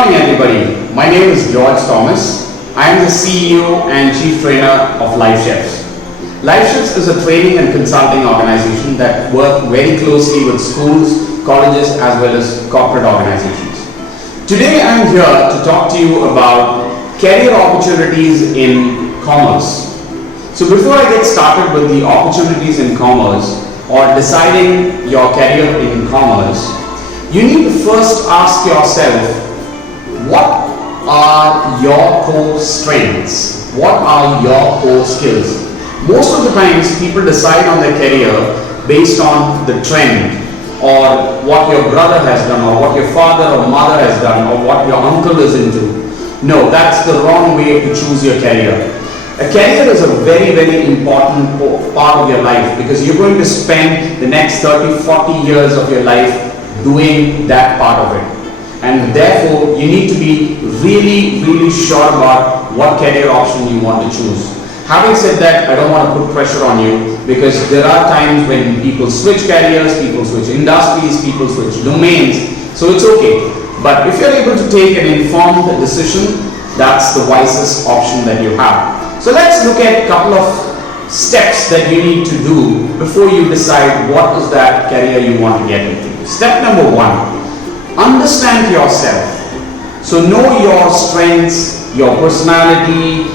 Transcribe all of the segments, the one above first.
morning everybody. My name is George Thomas. I am the CEO and Chief Trainer of LifeShifts. LifeShifts is a training and consulting organization that works very closely with schools, colleges as well as corporate organizations. Today I am here to talk to you about career opportunities in commerce. So before I get started with the opportunities in commerce or deciding your career in commerce, you need to first ask yourself, what are your core strengths? What are your core skills? Most of the times people decide on their career based on the trend or what your brother has done or what your father or mother has done or what your uncle is into. No, that's the wrong way to choose your career. A career is a very, very important part of your life because you're going to spend the next 30, 40 years of your life doing that part of it. And therefore, you need to be really, really sure about what career option you want to choose. Having said that, I don't want to put pressure on you because there are times when people switch careers, people switch industries, people switch domains, so it's okay. But if you're able to take an informed decision, that's the wisest option that you have. So let's look at a couple of steps that you need to do before you decide what is that career you want to get into. Step number one, understand yourself. So know your strengths, your personality,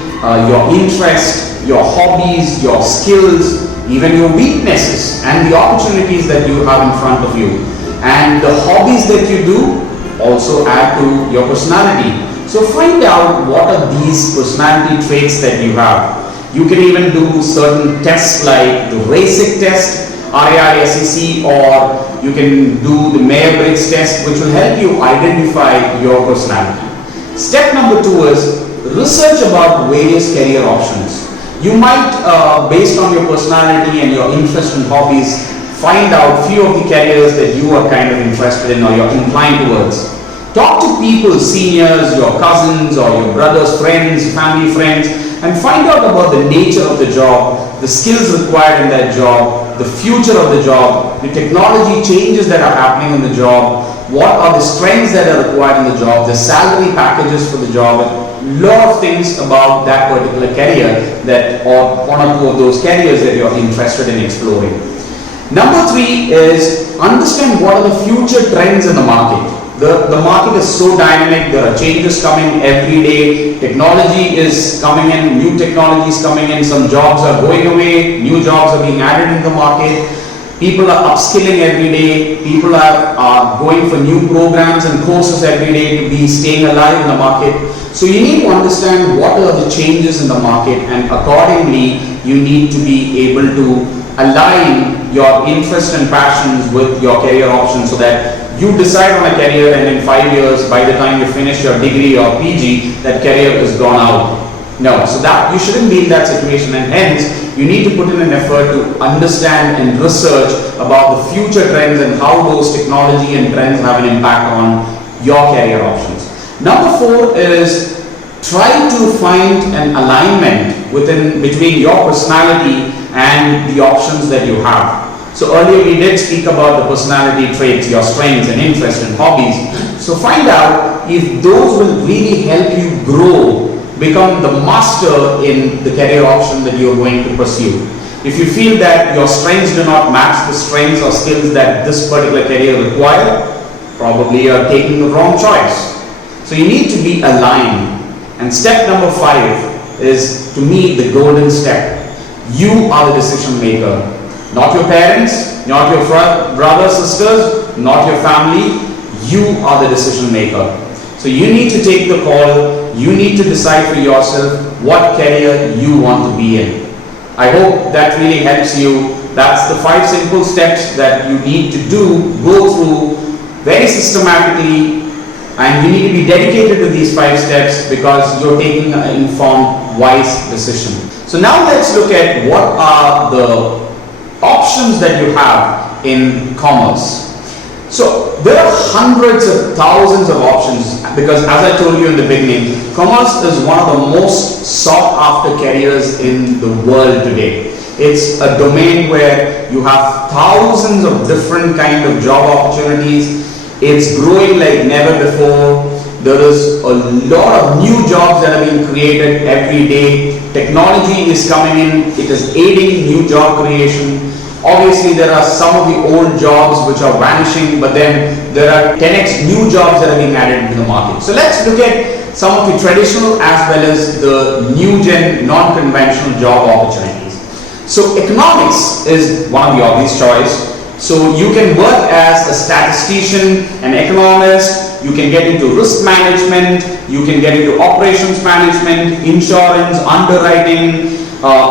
your interest, your hobbies, your skills, even your weaknesses and the opportunities that you have in front of you. And the hobbies that you do also add to your personality. So find out what are these personality traits that you have. You can even do certain tests like the RASIC test, RAISEC, or you can do the Myers-Briggs test, which will help you identify your personality. Step number two is research about various career options. You might, based on your personality and your interest and hobbies, find out few of the careers that you are kind of interested in or you're inclined towards. Talk to people, seniors, your cousins or your brothers, friends, family friends, and find out about the nature of the job, the skills required in that job, the future of the job, the technology changes that are happening in the job, what are the strengths that are required in the job, the salary packages for the job, a lot of things about that particular career that, or one or two of those careers that you're interested in exploring. Number three is understand what are the future trends in the market. The market is so dynamic, there are changes coming every day, technology is coming in, new technology is coming in, some jobs are going away, new jobs are being added in the market, people are upskilling every day, people are going for new programs and courses every day to be staying alive in the market. So you need to understand what are the changes in the market and accordingly you need to be able to align your interests and passions with your career options so that you decide on a career and in 5 years, by the time you finish your degree or PG, that career is gone out. No, so that you shouldn't be in that situation, and hence you need to put in an effort to understand and research about the future trends and how those technology and trends have an impact on your career options. Number four is try to find an alignment between your personality and the options that you have. So earlier we did speak about the personality traits, your strengths and interests and hobbies. So find out if those will really help you grow, become the master in the career option that you're going to pursue. If you feel that your strengths do not match the strengths or skills that this particular career require, probably you're taking the wrong choice. So you need to be aligned. And step number five is, to me, the golden step. You are the decision maker. Not your parents, not your brothers, sisters, not your family. You are the decision maker. So you need to take the call. You need to decide for yourself what career you want to be in. I hope that really helps you. That's the 5 simple steps that you need to go through very systematically, and you need to be dedicated to these 5 steps because you're taking an informed, wise decision. So now let's look at what are the options that you have in commerce. So there are hundreds of thousands of options because, as I told you in the beginning, commerce is one of the most sought after careers in the world today. It's a domain where you have thousands of different kind of job opportunities. It's growing like never before. There is a lot of new jobs that are being created every day. Technology is coming in, it is aiding new job creation. Obviously, there are some of the old jobs which are vanishing, but then there are 10x new jobs that are being added into the market. So let's look at some of the traditional as well as the new gen non-conventional job opportunities. So economics is one of the obvious choice. So you can work as a statistician, an economist, you can get into risk management, you can get into operations management, insurance, underwriting,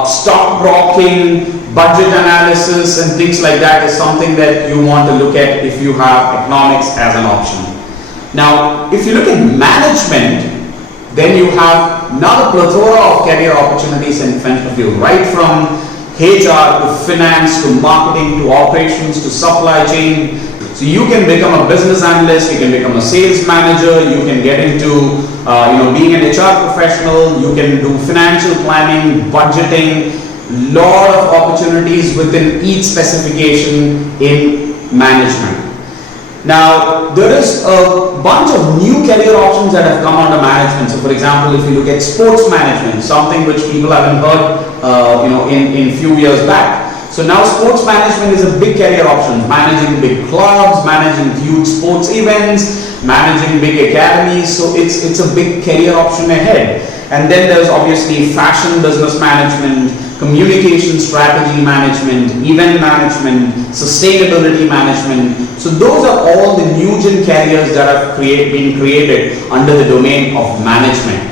stock broking, budget analysis and things like that is something that you want to look at if you have economics as an option. Now, if you look at management, then you have another plethora of career opportunities in front of you, right from HR to finance to marketing to operations to supply chain. So you can become a business analyst, you can become a sales manager, you can get into being an HR professional, you can do financial planning, budgeting, lot of opportunities within each specification in management. Now, there is a bunch of new career options that have come under management. So, for example, if you look at sports management, something which people haven't heard, in few years back. So now sports management is a big career option. Managing big clubs, managing huge sports events, managing big academies. So it's a big career option ahead. And then there's obviously fashion business management, communication strategy management, event management, sustainability management. So those are all the new gen careers that have been created under the domain of management.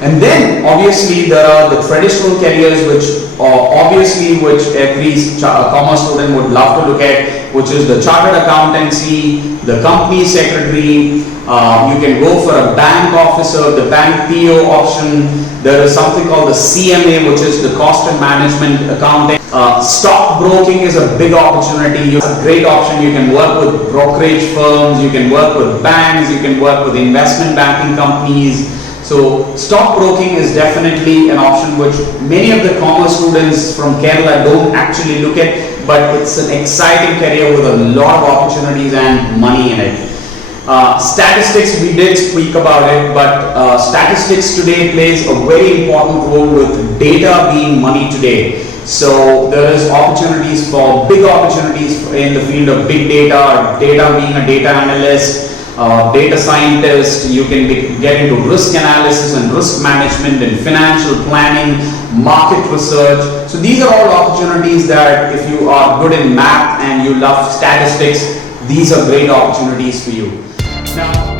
And then obviously there are the traditional careers which every commerce student would love to look at, which is the chartered accountancy, the company secretary, you can go for a bank officer, the bank PO option. There is something called the CMA, which is the cost and management accounting. Stock broking is a big opportunity. It's a great option. You can work with brokerage firms, you can work with banks, you can work with investment banking companies. So stock broking is definitely an option which many of the commerce students from Kerala don't actually look at, but it's an exciting career with a lot of opportunities and money in it. Statistics, we did speak about it, but statistics today plays a very important role with data being money today. So there is opportunities for big opportunities in the field of big data, data being a data analyst, data scientist. You can get into risk analysis and risk management and financial planning, market research. So these are all opportunities that if you are good in math and you love statistics, these are great opportunities for you. Now,